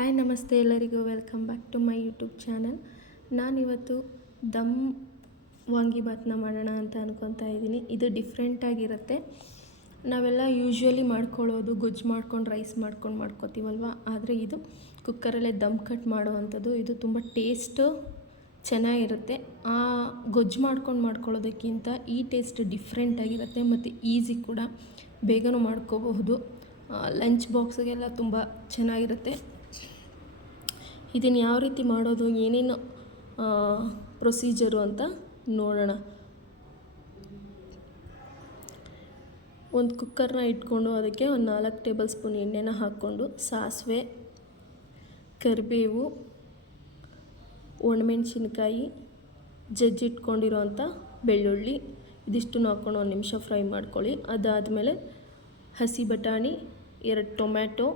Hi ನಮಸ್ತೆ ಎಲ್ಲರಿಗೂ welcome back to my YouTube channel. ನಾನಿವತ್ತು ದಮ್ ವಾಂಗಿಬಾತ್ನ ಮಾಡೋಣ ಅಂತ ಅನ್ಕೊತಾ ಇದ್ದೀನಿ. ಇದು ಡಿಫ್ರೆಂಟಾಗಿರುತ್ತೆ. ನಾವೆಲ್ಲ ಯೂಶ್ವಲಿ ಮಾಡ್ಕೊಳ್ಳೋದು ಗೊಜ್ಜು ಮಾಡ್ಕೊಂಡು ರೈಸ್ ಮಾಡ್ಕೋತೀವಲ್ವ, ಆದರೆ ಇದು ಕುಕ್ಕರಲ್ಲೇ ದಮ್ ಕಟ್ ಮಾಡುವಂಥದ್ದು. ಇದು ತುಂಬ ಟೇಸ್ಟು ಚೆನ್ನಾಗಿರುತ್ತೆ. ಆ ಗೊಜ್ಜು ಮಾಡ್ಕೊಳ್ಳೋದಕ್ಕಿಂತ ಈ ಟೇಸ್ಟ್ ಡಿಫ್ರೆಂಟಾಗಿರುತ್ತೆ ಮತ್ತು ಈಸಿ ಕೂಡ, ಬೇಗನೂ ಮಾಡ್ಕೋಬಹುದು. ಲಂಚ್ ಬಾಕ್ಸಿಗೆಲ್ಲ ತುಂಬ ಚೆನ್ನಾಗಿರುತ್ತೆ. ಇದನ್ನು ಯಾವ ರೀತಿ ಮಾಡೋದು, ಏನೇನು ಪ್ರೊಸೀಜರು ಅಂತ ನೋಡೋಣ. ಒಂದು ಕುಕ್ಕರ್ನ ಇಟ್ಕೊಂಡು ಅದಕ್ಕೆ ಒಂದು 4 ಟೇಬಲ್ ಸ್ಪೂನ್ ಎಣ್ಣೆನ ಹಾಕ್ಕೊಂಡು ಸಾಸಿವೆ, ಕರಿಬೇವು, ಒಣಮೆಣಸಿನ್ಕಾಯಿ, ಜಜ್ಜಿಟ್ಕೊಂಡಿರೋಂಥ ಬೆಳ್ಳುಳ್ಳಿ ಇದಿಷ್ಟನ್ನು ಹಾಕ್ಕೊಂಡು 1 ನಿಮಿಷ ಫ್ರೈ ಮಾಡ್ಕೊಳ್ಳಿ. ಅದಾದಮೇಲೆ ಹಸಿ ಬಟಾಣಿ, 2 ಟೊಮ್ಯಾಟೊ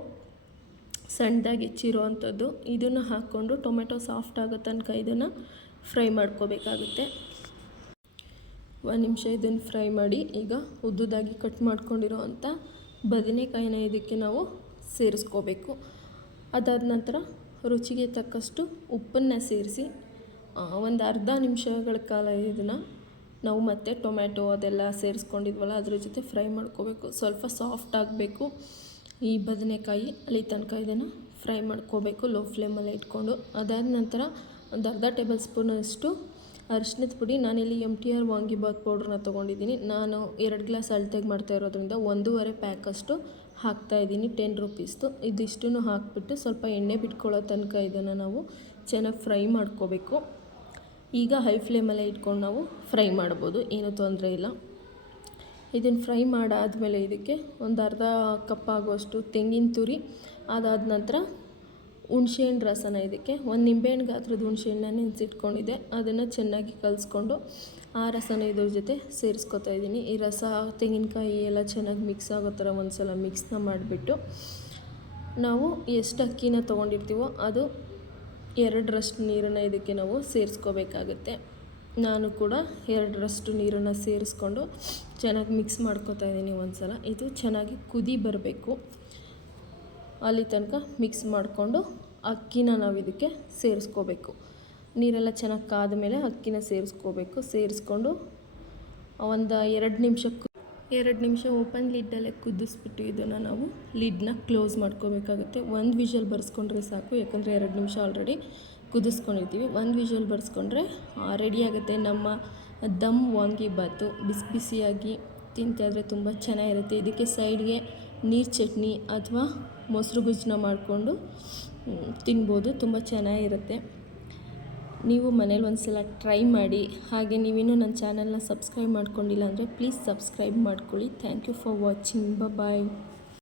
ಸಣ್ಣದಾಗಿ ಹೆಚ್ಚಿರೋ ಅಂಥದ್ದು, ಇದನ್ನು ಹಾಕ್ಕೊಂಡು ಟೊಮೆಟೊ ಸಾಫ್ಟ್ ಆಗೋ ತನಕ ಇದನ್ನು ಫ್ರೈ ಮಾಡ್ಕೋಬೇಕಾಗುತ್ತೆ. 1 ನಿಮಿಷ ಇದನ್ನು ಫ್ರೈ ಮಾಡಿ, ಈಗ ಉದ್ದುದಾಗಿ ಕಟ್ ಮಾಡ್ಕೊಂಡಿರೋ ಅಂಥ ಬದನೆಕಾಯಿನ ಇದಕ್ಕೆ ನಾವು ಸೇರಿಸ್ಕೋಬೇಕು. ಅದಾದ ನಂತರ ರುಚಿಗೆ ತಕ್ಕಷ್ಟು ಉಪ್ಪನ್ನು ಸೇರಿಸಿ ಒಂದು ಅರ್ಧ ನಿಮಿಷಗಳ ಕಾಲ ಇದನ್ನು ನಾವು ಮತ್ತೆ ಟೊಮ್ಯಾಟೊ ಅದೆಲ್ಲ ಸೇರಿಸ್ಕೊಂಡಿದ್ವಲ್ಲ ಅದ್ರ ಜೊತೆ ಫ್ರೈ ಮಾಡ್ಕೋಬೇಕು. ಸ್ವಲ್ಪ ಸಾಫ್ಟ್ ಆಗಬೇಕು ಈ ಬದನೆಕಾಯಿ, ಅಲ್ಲಿ ತನಕ ಇದನ್ನು ಫ್ರೈ ಮಾಡ್ಕೋಬೇಕು ಲೋ ಫ್ಲೇಮಲ್ಲಿ ಇಟ್ಕೊಂಡು. ಅದಾದ ನಂತರ ಒಂದು ಅರ್ಧ ಟೇಬಲ್ ಸ್ಪೂನಷ್ಟು ಅರಿಶಿಣದ ಪುಡಿ, ನಾನಿಲ್ಲಿ MTR ವಾಂಗಿಬಾತ್ ಪೌಡ್ರನ್ನ ತೊಗೊಂಡಿದ್ದೀನಿ. ನಾನು 2 ಗ್ಲಾಸ್ ಅಳತೆಗೆ ಮಾಡ್ತಾ ಇರೋದ್ರಿಂದ 1.5 ಪ್ಯಾಕಷ್ಟು ಹಾಕ್ತಾಯಿದ್ದೀನಿ, 10 ರುಪೀಸ್ದು. ಇದಿಷ್ಟನ್ನು ಹಾಕಿಬಿಟ್ಟು ಸ್ವಲ್ಪ ಎಣ್ಣೆ ಬಿಟ್ಕೊಳ್ಳೋ ತನಕ ಇದನ್ನು ನಾವು ಚೆನ್ನಾಗಿ ಫ್ರೈ ಮಾಡ್ಕೋಬೇಕು. ಈಗ ಹೈ ಫ್ಲೇಮಲ್ಲೇ ಇಟ್ಕೊಂಡು ನಾವು ಫ್ರೈ ಮಾಡ್ಬೋದು, ಏನೂ ತೊಂದರೆ ಇಲ್ಲ. ಇದನ್ನು ಫ್ರೈ ಮಾಡಾದಮೇಲೆ ಇದಕ್ಕೆ ಒಂದು ಅರ್ಧ ಕಪ್ ಆಗುವಷ್ಟು ತೆಂಗಿನ ತುರಿ, ಅದಾದ ನಂತರ ಹುಣ್ಸೆಹಣ್ಣು ರಸನ, ಇದಕ್ಕೆ ಒಂದು ನಿಂಬೆಹಣ್ಣು ಗಾತ್ರದ ಹುಣ್ಸೆಹಣ್ಣನ್ನ ನೆನೆಸಿಟ್ಕೊಂಡಿದ್ದೆ, ಅದನ್ನು ಚೆನ್ನಾಗಿ ಕಲಿಸ್ಕೊಂಡು ಆ ರಸನ ಇದ್ರ ಜೊತೆ ಸೇರಿಸ್ಕೊತಾ ಇದ್ದೀನಿ. ಈ ರಸ ತೆಂಗಿನಕಾಯಿ ಎಲ್ಲ ಚೆನ್ನಾಗಿ ಮಿಕ್ಸ್ ಆಗೋ ಥರ ಒಂದು ಸಲ ಮಿಕ್ಸ್ನ ಮಾಡಿಬಿಟ್ಟು ನಾವು ಎಷ್ಟು ಅಕ್ಕಿನ ತೊಗೊಂಡಿರ್ತೀವೋ ಅದು 2ರಷ್ಟು ನೀರನ್ನು ಇದಕ್ಕೆ ನಾವು ಸೇರಿಸ್ಕೋಬೇಕಾಗುತ್ತೆ. ನಾನು ಕೂಡ 2ರಷ್ಟು ನೀರನ್ನು ಸೇರಿಸ್ಕೊಂಡು ಚೆನ್ನಾಗಿ ಮಿಕ್ಸ್ ಮಾಡ್ಕೊತಾ ಇದ್ದೀನಿ ಒಂದು ಸಲ. ಇದು ಚೆನ್ನಾಗಿ ಕುದಿ ಬರಬೇಕು, ಅಲ್ಲಿ ತನಕ ಮಿಕ್ಸ್ ಮಾಡಿಕೊಂಡು ಅಕ್ಕಿನ ನಾವು ಇದಕ್ಕೆ ಸೇರಿಸ್ಕೋಬೇಕು. ನೀರೆಲ್ಲ ಚೆನ್ನಾಗಿ ಕಾದ ಮೇಲೆ ಅಕ್ಕಿನ ಸೇರಿಸ್ಕೋಬೇಕು. ಸೇರಿಸ್ಕೊಂಡು ಒಂದು 2 ನಿಮಿಷ ಓಪನ್ ಲಿಡ್ಡಲ್ಲೇ ಕುದಿಸ್ಬಿಟ್ಟು ಇದನ್ನು ನಾವು ಲಿಡ್ನ ಕ್ಲೋಸ್ ಮಾಡ್ಕೋಬೇಕಾಗುತ್ತೆ. 1 ವಿಷಲ್ ಬರ್ಸ್ಕೊಂಡ್ರೆ ಸಾಕು, ಯಾಕಂದರೆ 2 ನಿಮಿಷ ಆಲ್ರೆಡಿ ಕುದಿಸ್ಕೊಂಡಿರ್ತೀವಿ. 1 ವಿಷಲ್ ಬರ್ಸ್ಕೊಂಡ್ರೆ ರೆಡಿ ಆಗುತ್ತೆ ನಮ್ಮ ದಮ್ ವಾಂಗಿಬಾತು. ಬಿಸಿ ಬಿಸಿಯಾಗಿ ತಿಂತಾಯಿದ್ರೆ ತುಂಬ ಚೆನ್ನಾಗಿರುತ್ತೆ. ಇದಕ್ಕೆ ಸೈಡ್ಗೆ ನೀರು ಚಟ್ನಿ ಅಥವಾ ಮೊಸರು ಗೊಜ್ಜನ್ನ ಮಾಡಿಕೊಂಡು ತಿನ್ಬೋದು, ತುಂಬ ಚೆನ್ನಾಗಿರುತ್ತೆ. ನೀವು ಮನೇಲಿ ಒಂದು ಸಲ ಟ್ರೈ ಮಾಡಿ. ಹಾಗೆ ನೀವಿನ್ನೂ ನನ್ನ ಚಾನಲ್ನ ಸಬ್ಸ್ಕ್ರೈಬ್ ಮಾಡ್ಕೊಂಡಿಲ್ಲ ಅಂದರೆ ಪ್ಲೀಸ್ ಸಬ್ಸ್ಕ್ರೈಬ್ ಮಾಡ್ಕೊಳ್ಳಿ. Thank you for watching. Bye.